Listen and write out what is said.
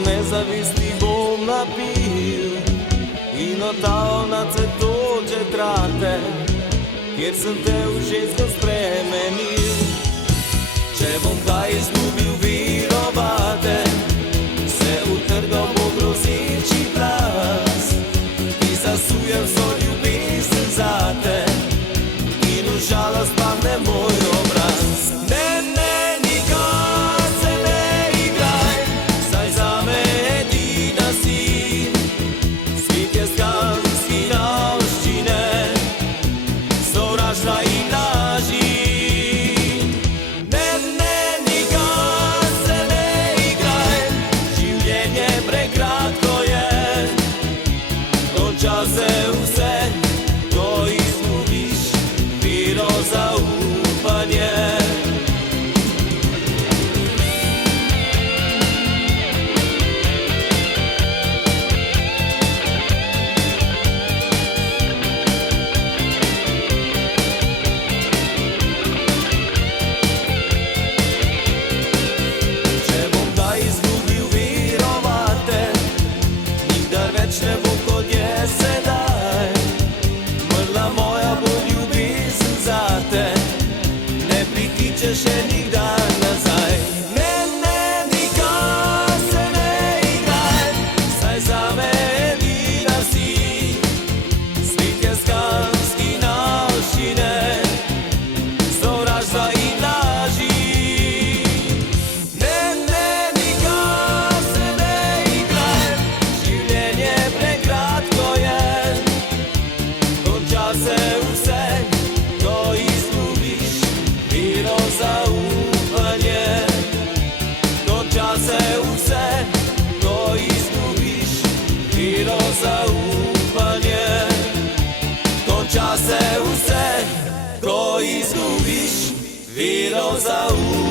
nezavisti bom napil in otal na cvetoče trate, kjer sem te v žensko spremenil. Če bom kaj izgubil virovate, se utrgal bo grozeči glas, ki zasuje vso ljubezen zate in v žalost pahne moj obraz. Ne bo kot je sedaj, mrla moja bo ljubezen zate, ne prihliče še nikdar nazaj. Ne, nikar se ne igraj, saj zame edina si, svet je skanski navščine, sovraštva in laži. Konča se vse, ko izgubiš vero, zaupanje.